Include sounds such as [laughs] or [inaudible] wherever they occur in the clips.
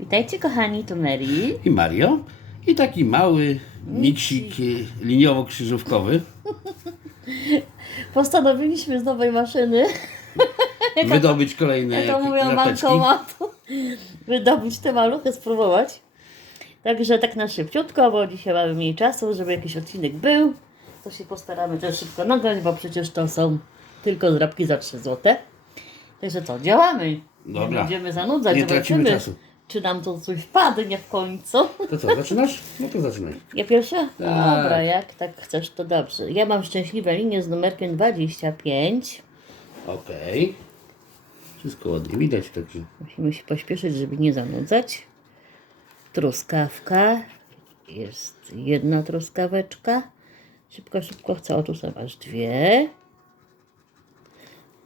Witajcie kochani, to Mary. i Mario. I taki mały miksik e, liniowo-krzyżówkowy. [laughs] Postanowiliśmy z nowej maszyny, [laughs] Wydobyć kolejne jak to mówią bankomatu, [laughs] wydobyć te maluchy, spróbować. Także tak na szybciutko, bo dzisiaj mamy mniej czasu, żeby jakiś odcinek był. To się postaramy też szybko nagrać, bo przecież to są tylko zrabki za 3 zł. Także co, działamy. Nie Dobra. będziemy zanudzać, Nie tracimy zobaczymy, czasu. Czy nam to coś padnie w końcu. To co, zaczynasz? No to zaczynaj. Ja pierwsza? Tak. Dobra, jak tak chcesz, to dobrze. Ja mam szczęśliwe linie z numerkiem 25. Okej. Wszystko ładnie widać, także Musimy się pośpieszyć, żeby nie zanudzać. Truskawka. Jest jedna truskaweczka. Szybko, szybko chcę. O, tu są aż dwie.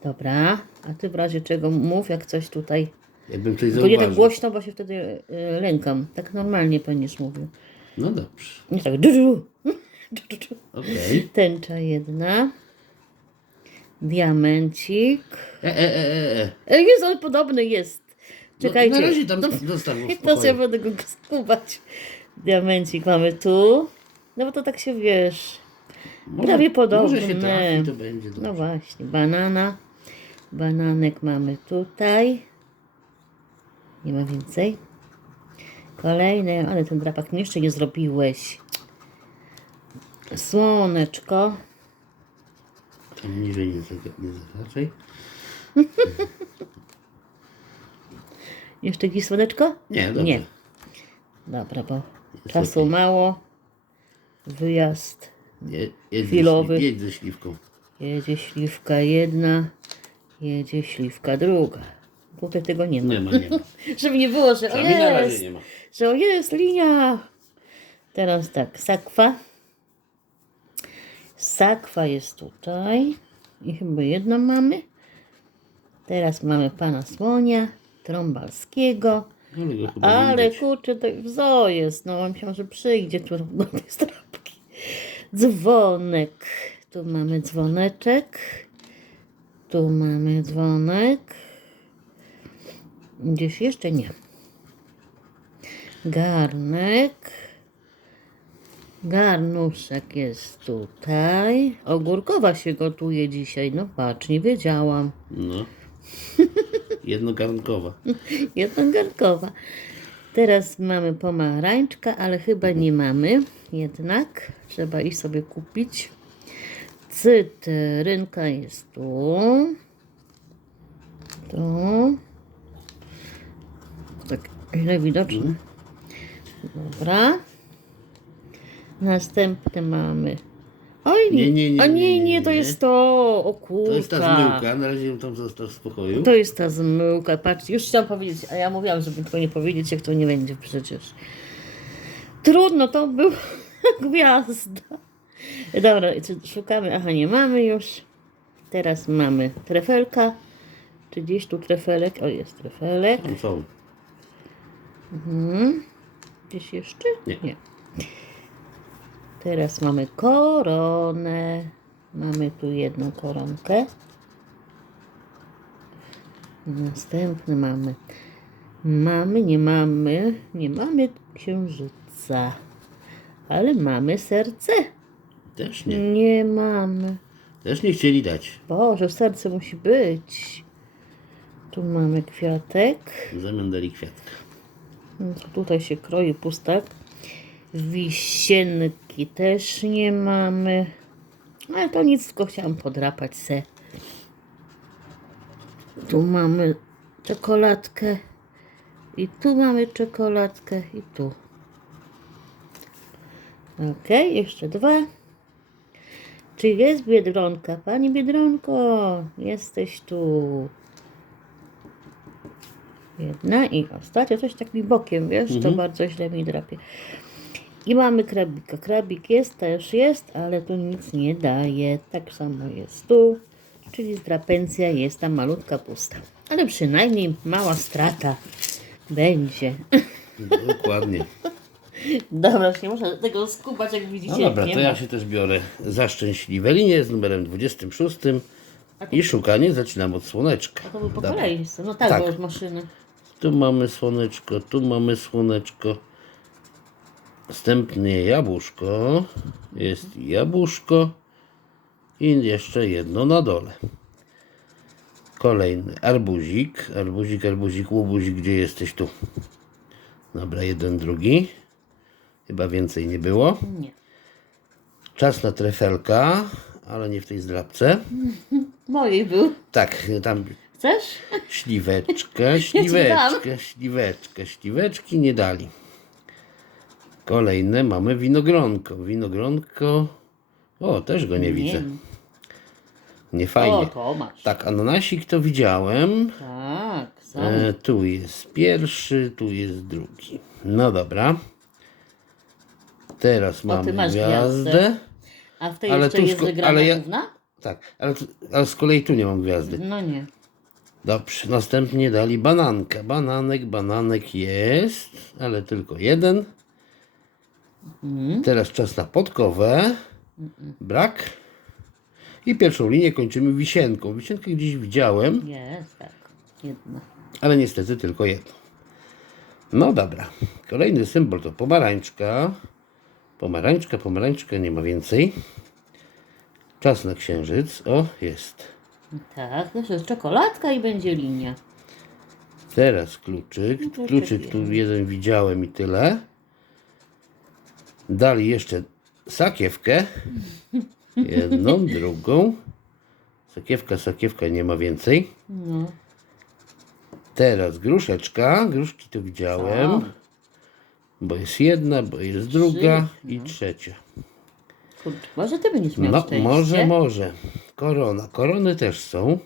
Dobra. A ty w razie czego mów, jak coś tutaj. Jakbym coś Tylko nie tak zauważył. głośno, bo się wtedy y, lękam. Tak normalnie będziesz mówił. No dobrze. Nie tak. Du, du. Du, du, du. Okej. Tęcza jedna. Diamencik. E, e, e, e, e. E, Jest on podobny, jest. No, Czekajcie. na razie tam No, zostaw go w to sobie spokoju. będę go skubać. Diamencik mamy tu. No bo to tak się wiesz. Może- prawie podobne. Może się trafi, to będzie dobrze. No właśnie, banana. Bananek mamy tutaj. Nie ma więcej. Kolejny, ale ten drapak mi jeszcze nie zrobiłeś. Słoneczko. Tam niżej nie, nie zahaczaj. [laughs] Jeszcze jakieś słoneczko? Nie, dobrze. Nie. Dobra, bo czasu mało. Wyjazd. Je, jedź, Chwilowy. Jedź ze śliwką. Jedzie śliwka jedna, jedzie śliwka druga. Tutaj tego nie ma. Nie ma, nie ma. [laughs] Żeby nie było, że o Przynajmniej na razie jest, nie ma. że o jest linia. Teraz tak, sakwa. Sakwa jest tutaj. I chyba jedną mamy. Teraz mamy pana słonia, trąbalskiego. Ale go chyba nie Ale widać. kurczę, to zo jest. No myślałam, że przyjdzie tu [laughs] do tej strapki. Dzwonek. Tu mamy dzwoneczek. Tu mamy dzwonek. Gdzieś jeszcze nie. Garnek. Garnuszek jest tutaj. Ogórkowa się gotuje dzisiaj. No patrz, nie wiedziałam. No. [laughs] Jednogarnkowa. [laughs] Jednogarnkowa. Teraz mamy pomarańczka, ale chyba nie mamy. Jednak trzeba iść sobie kupić. Cytrynka jest tu. Tu. Tak źle widoczne. Dobra. Następne mamy. Oj, Nie, nie, nie, A nie, nie, nie, nie, to jest to. O kurka. To jest ta zmyłka, na razie ją tam zostaw w spokoju. To jest ta zmyłka. Patrz, już chciałam powiedzieć, a ja mówiłam, żeby tylko nie powiedzieć, jak to nie będzie przecież. Trudno, to był [laughs] gwiazda. Dobra, szukamy? Aha, nie mamy już. Teraz mamy trefelka. Czy gdzieś tu trefelek? O, jest trefelek. Tam są. Gdzieś jeszcze? Nie. Teraz mamy koronę. Mamy tu jedną koronkę. Następny mamy. Mamy, nie mamy, nie mamy księżyca. Ale mamy serce. Też nie. Nie mamy. Też nie chcieli dać. Boże, serce musi być. Tu mamy kwiatek. Zamian dali kwiatka. No tutaj się kroi pustak. Wisienki też nie mamy. Ale to nic, tylko chciałam podrapać se. Tu mamy czekoladkę. I tu mamy czekoladkę. I tu. Ok, jeszcze dwa. Czy jest Biedronka? Pani Biedronko, jesteś tu. Jedna i ostatnia, coś takim bokiem, wiesz, to bardzo źle mi drapie. I mamy krabika. Krabik jest, też jest, ale tu nic nie daje. Tak samo jest tu, czyli zdrapencja jest tam malutka pusta. Ale przynajmniej mała strata będzie. Dokładnie. [laughs] Dobra, już nie muszę tego skubać, jak widzicie. No dobra, to ja się też biorę za szczęśliwe linie z numerem 26 i szukanie zaczynam od słoneczka. A to był po kolei. No tak, Tak. bo od maszyny. Tu mamy słoneczko, tu mamy słoneczko. Następnie jabłuszko. Jest jabłuszko. I jeszcze jedno na dole. Kolejny arbuzik. Arbuzik, arbuzik, łubuzik, gdzie jesteś tu? Dobra, jeden, drugi. Chyba więcej nie było. Nie. Czas na trefelka, ale nie w tej zdrabce. [laughs] Mojej był. Tak, tam Chcesz? śliweczkę, [laughs] śliweczkę, śliweczkę, śliweczki nie dali. Kolejne mamy winogronko. Winogronko. O, też go nie, widzę. Nie O, fajnie. to masz. Tak, ananasik to widziałem. Tak, sam. E, tu jest pierwszy, tu jest drugi. No dobra. Teraz mamy masz gwiazdę. A w tej ale jeszcze tu jest wygrana ale ja-? Tak, ale, ale z kolei tu nie mam gwiazdy. No nie. Dobrze, następnie dali banankę. Bananek, bananek jest, ale tylko jeden. Teraz czas na podkowę. Brak. I pierwszą linię kończymy wisienką. Wisienkę gdzieś widziałem, Jest, tak. Jedna. ale niestety tylko jedną. No dobra. Kolejny symbol to pomarańczka. Pomarańczka, pomarańczka, nie ma więcej. Czas na księżyc. O, jest. Tak, to jest czekoladka i będzie linia. Teraz kluczyk. kluczyk Kluczyk tu jeden widziałem i tyle. Dali jeszcze sakiewkę. [laughs] Jedną, drugą. Sakiewka, sakiewka, nie ma więcej. No. Teraz gruszeczka. Gruszki tu widziałem. Są. Bo jest jedna, bo jest druga i trzecia. Kurczę, może ty będziesz miał No, szczęście. może, może. Korona. Korony też są.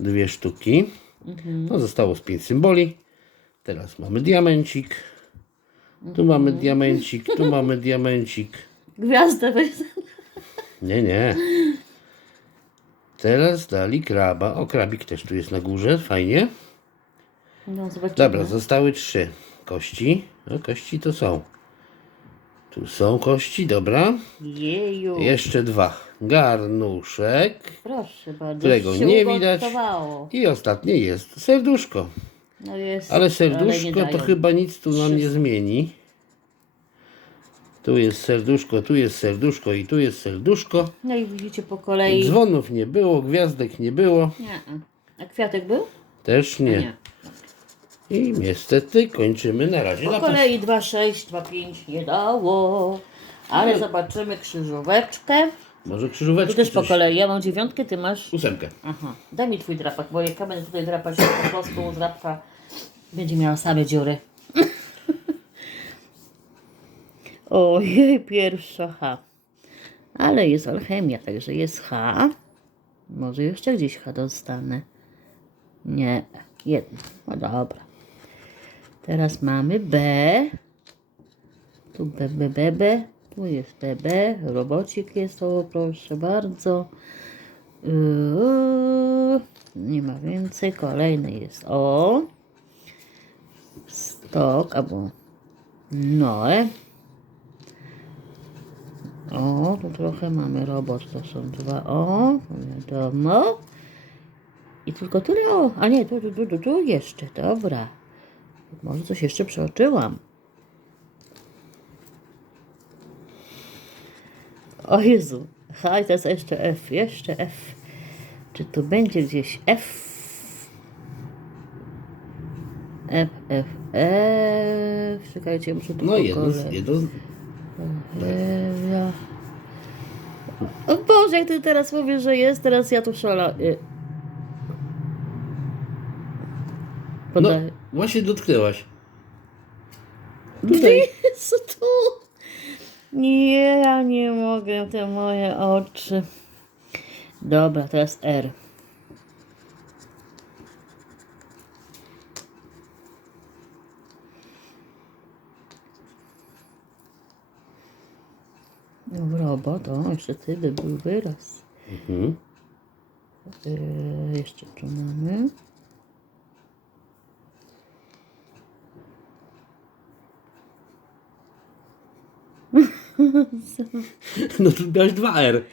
Dwie sztuki. Mhm. No, zostało z pięć symboli. Teraz mamy diamencik. Tu mamy Mhm. diamencik, tu [laughs] mamy diamencik. Gwiazdę weź. Nie, nie. Teraz dali kraba. O, krabik też tu jest na górze. Fajnie. No, zobaczymy. Dobra, zostały trzy kości. No, kości to są. Tu są kości, dobra. Jeju. Jeszcze dwa. Garnuszek. Proszę bardzo. Którego się nie widać. ugotowało. I ostatnie jest serduszko. No jest, Ale nie serduszko to dają. chyba nic tu nam nie zmieni. Tu jest serduszko, tu jest serduszko i tu jest serduszko. No i widzicie po kolei. Dzwonów nie było, gwiazdek nie było. Nie. A kwiatek był? Też nie. Nie. I niestety kończymy na razie Po kolei 2, 6, 2, 5 nie dało. Ale zobaczymy krzyżóweczkę. Może Tu krzyżóweczki też po coś- kolei. Ja mam dziewiątkę, ty masz. Ósemkę. Aha. Daj mi twój drapak, bo jak ja będę tutaj drapać, to po prostu drapka będzie miała same dziury. [laughs] Ojej, pierwsza H. Ale jest alchemia, także jest H. Może jeszcze gdzieś H dostanę. Nie, jedno. No dobra. Teraz mamy B. Tu B, B, B, B. Tu jest B, B. Robocik jest, o proszę bardzo. Yy, nie ma więcej. Kolejny jest O. Stok, albo Noe. O, tu trochę mamy robot, to są dwa O, wiadomo. I tylko tyle O. A nie, tu, tu, tu, tu, tu jeszcze, dobra. Może coś jeszcze przeoczyłam. O Jezu. I teraz jeszcze F, jeszcze F. Czy tu będzie gdzieś F? F, F, F. Czekajcie, muszę tu No jedno, jedno. Lewia. O Boże, jak ty teraz mówisz, że jest, teraz ja tu szala. y. No. Właśnie dotknęłaś. Tutaj. Jezu, tu. Nie, ja nie mogę, te moje oczy. Dobra, teraz R. No, robot, o, jeszcze ty by był wyraz. Mhm. Yy, jeszcze tu mamy. [laughs] No tu miałeś dwa R.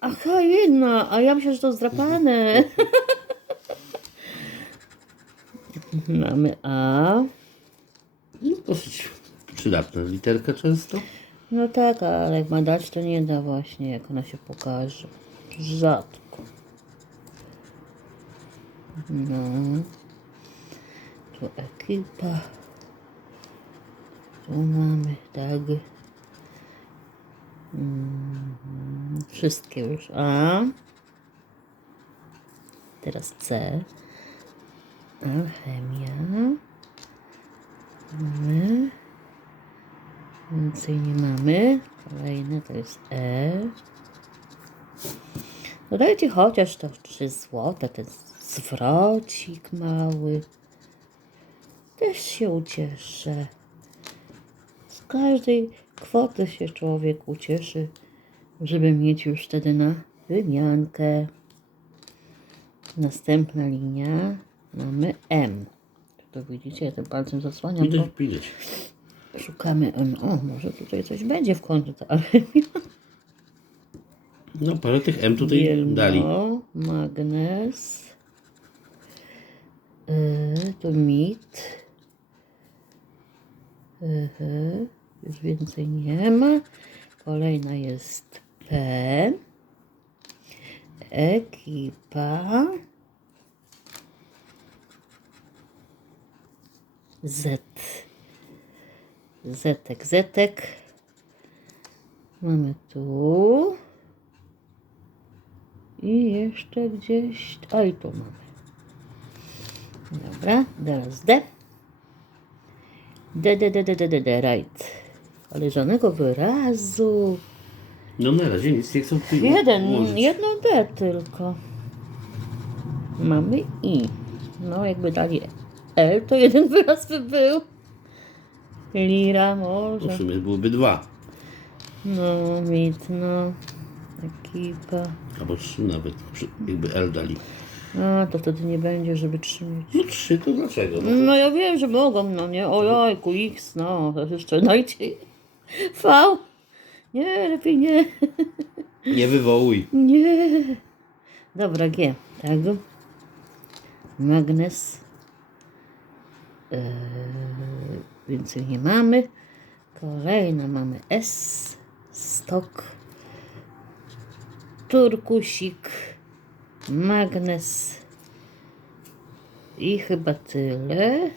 Aha, jedna, a ja myślę, że to zdrapane. [laughs] Mamy A. No, dosyć przydatna literka często. No tak, ale jak ma dać, to nie da właśnie, jak ona się pokaże. Rzadko. No. Tu ekipa. Tu mamy tak. Mhm. Wszystkie już. A. Teraz C. Alchemia. Mamy. Więcej nie mamy. Kolejne to jest E. Dodajcie chociaż to 3 złote, ten zwrocik mały. Też się ucieszę. Z każdej kwoty się człowiek ucieszy, żeby mieć już wtedy na wymiankę. Następna linia mamy M. Czy to widzicie? Ja tym palcem zasłaniam. Widać, widać. Szukamy, em, o, może tutaj coś będzie w końcu, ale No, parę tych M tutaj Bielmo, dali. magnes, yy, to mit, yy, już więcej nie ma, kolejna jest P, ekipa, Z, Zetek, Zetek, mamy tu, i jeszcze gdzieś. O i tu mamy. Dobra, teraz D. D, D, D, D, D, D, D, right. Ale żadnego wyrazu. No na razie nic nie chcą tutaj Jeden, ułożyć. jedno D tylko. Mamy I. No, jakby dali L, to jeden [laughs] wyraz by był. Lira może. w sumie byłoby dwa. No, mit, no. Ekipa. Albo trzy nawet. Przy- Jakby L dali. A, to wtedy nie będzie, żeby trzy mieć. No trzy to dlaczego? No, No ja wiem, że mogą, no nie? Ojojku, X, no, to [laughs] jeszcze dajcie. V. Nie, lepiej nie. nie wywołuj. Nie. Dobra, G, tak? Magnes. Eee, więcej nie mamy. Kolejna mamy S. Stok. Turkusik. Magnes. I chyba tyle.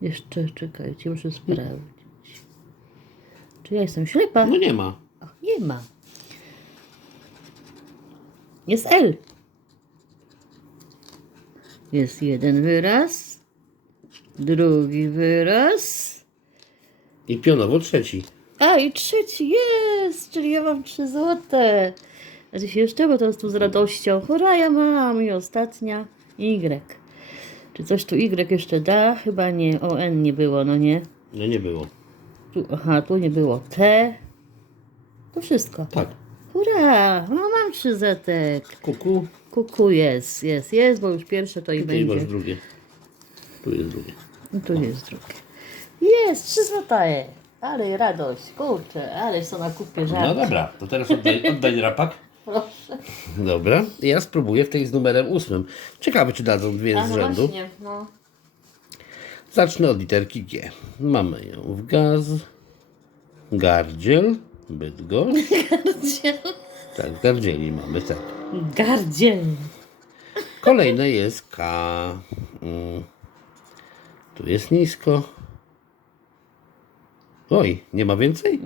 Jeszcze czekajcie, muszę sprawdzić. Czy ja jestem ślepa? No nie ma. Ach, nie ma. Jest L. Jest jeden wyraz. Drugi wyraz. I pionowo trzeci. A i trzeci jest, czyli ja mam trzy złote. A dzisiaj jeszcze, bo teraz tu z radością. Hurra, ja mam. I ostatnia Y. Czy coś tu Y jeszcze da? Chyba nie. O, N nie było, no nie. No nie było. Tu, aha, tu nie było T. To wszystko. Tak. Hurra, no mam trzy zetek. Kuku. Kuku jest, jest, jest, bo już pierwsze to i Tutaj masz będzie. drugie. Tu jest drugie. I tu jest drugie. Jest, trzy złote. Ale radość, kurczę, ale co na kupie No dobra, to teraz oddaj, oddaj rapak. [laughs] Proszę. Dobra. Ja spróbuję w tej z numerem ósmym. Ciekawe, czy dadzą dwie A z no rzędu. właśnie, no. Zacznę od literki G. Mamy ją w gaz, gardziel, bydgoszcz. [laughs] Tak, w gardzieli mamy, tak. Gardziel. Kolejne jest K. Mm. Tu jest nisko. Oj, nie ma więcej?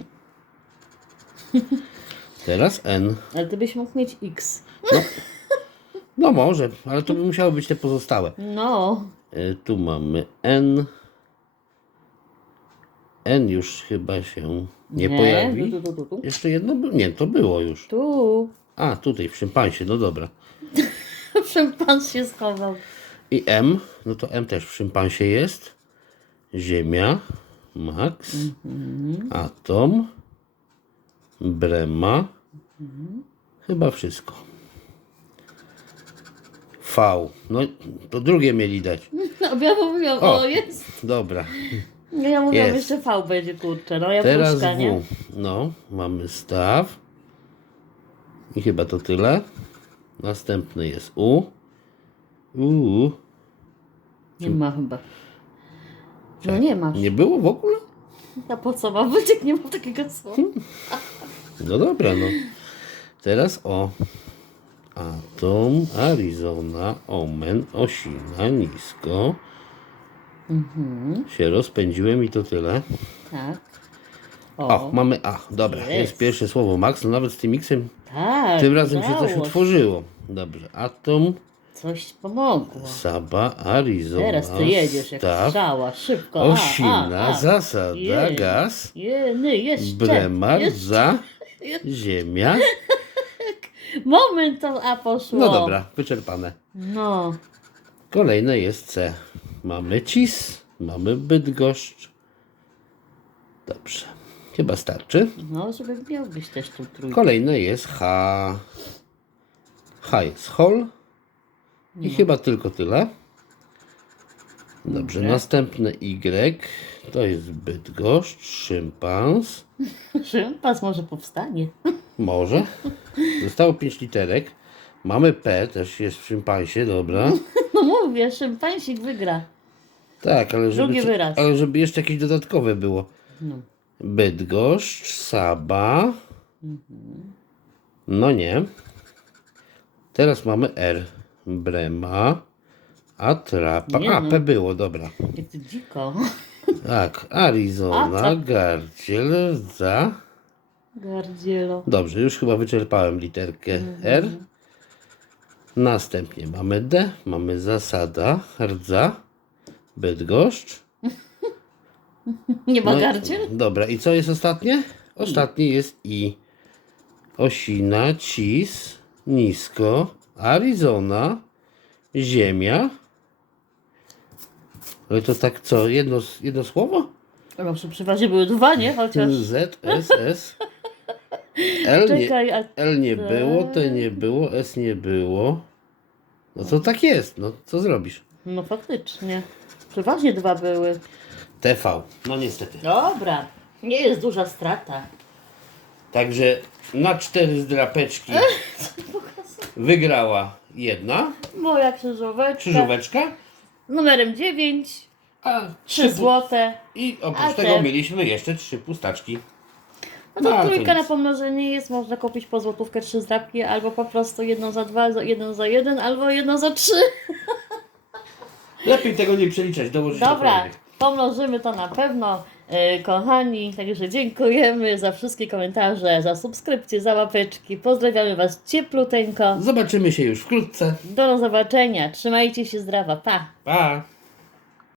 Teraz N. Ale ty byś mógł mieć X. No może, ale to by musiały być te pozostałe. No. E, Tu mamy N. N już chyba się nie, pojawi. Tu, tu, tu, tu. Jeszcze jedno? by- Nie, to było już. Tu. A, tutaj w szympansie, no dobra. [laughs] Szympan się schował. I M, no to M też w szympansie jest. Ziemia, Max, Atom, Brema. Chyba wszystko. V, no to drugie mieli dać. No, ja mówiłam, O. o, jest. Dobra. No, ja mówiłam, Jest. jeszcze V będzie, kurczę. No, ja Teraz wróżka, nie? W. No, mamy staw. I chyba to tyle. Następny jest U. U. Nie ma chyba. No nie masz. Nie było w ogóle? A po co ma być, jak nie ma takiego słowa? No dobra, no. Teraz o. Atom, Arizona, Omen, Osina, nisko. Mhm, Się rozpędziłem i to tyle. tak. O, mamy A. Dobra, Jest. jest pierwsze słowo Max. No nawet z tym miksem tak. tym razem się coś utworzyło. Dobrze. Atom, Coś pomogło. Saba, Arizona, Teraz ty jedziesz jak Staw, strzała, szybko. A, Osina, a, a. Zasada, Jej. Gaz, Jeny, jeszcze. Bremar. Za. [laughs] Ziemia. Moment to A poszło. No dobra, wyczerpane. No. Kolejne jest C. Mamy CIS, mamy Bydgoszcz. Dobrze. Chyba starczy. No, żeby miał być też tą trójkę. Kolejne jest H. H jest Hol. I chyba tylko tyle. Dobrze, następne Y to jest Bydgoszcz, szympans. [laughs] Szympas może powstanie. Może. Zostało 5 literek. Mamy P, też jest w szympansie, dobra. [laughs] No mówię, szympansik wygra. Tak, ale żeby, Drugi wyraz. ale żeby jeszcze jakieś dodatkowe było. No. Bydgoszcz, Saba. No nie. Teraz mamy R. Brema. Atrapa. Nie A, no. P było, dobra. Jak to dziko. Tak, Arizona, Gardziel, za. Gardzielo. Dobrze, już chyba wyczerpałem literkę R. Następnie mamy D, mamy zasada, rdza, Bydgoszcz. [laughs] Nie ma No i- gardziel? Dobra, i co jest ostatnie? Ostatnie jest I. Osina, Cis, Nisko, Arizona, Ziemia. Ale to tak co, jedno, jedno słowo? No, przy przeważnie były dwa, nie? Chociaż. Z, S, S. [laughs] L nie, Czekaj, a L nie było, T nie było, S nie było. No to tak jest, no co zrobisz? no faktycznie. Przeważnie dwa były. TV, no niestety. Dobra. Nie jest duża strata. Także na cztery zdrapeczki [laughs] wygrała jedna Moja krzyżóweczka. krzyżóweczka, Numerem 9. a 3 złote. I oprócz A tego te? mieliśmy jeszcze trzy pustaczki. No to No, to trójka na pomnożenie jest. Można kupić po złotówkę trzy zdrapki, albo po prostu jedną za dwa, za- jedną za jeden, albo jedną za trzy. Lepiej tego nie przeliczać, dołożyć do Dobra, kolejnych. pomnożymy to na pewno, kochani. Także dziękujemy za wszystkie komentarze, za subskrypcje, za łapeczki. Pozdrawiamy Was ciepluteńko. Zobaczymy się już wkrótce. Do zobaczenia. Trzymajcie się zdrowa. Pa! Pa!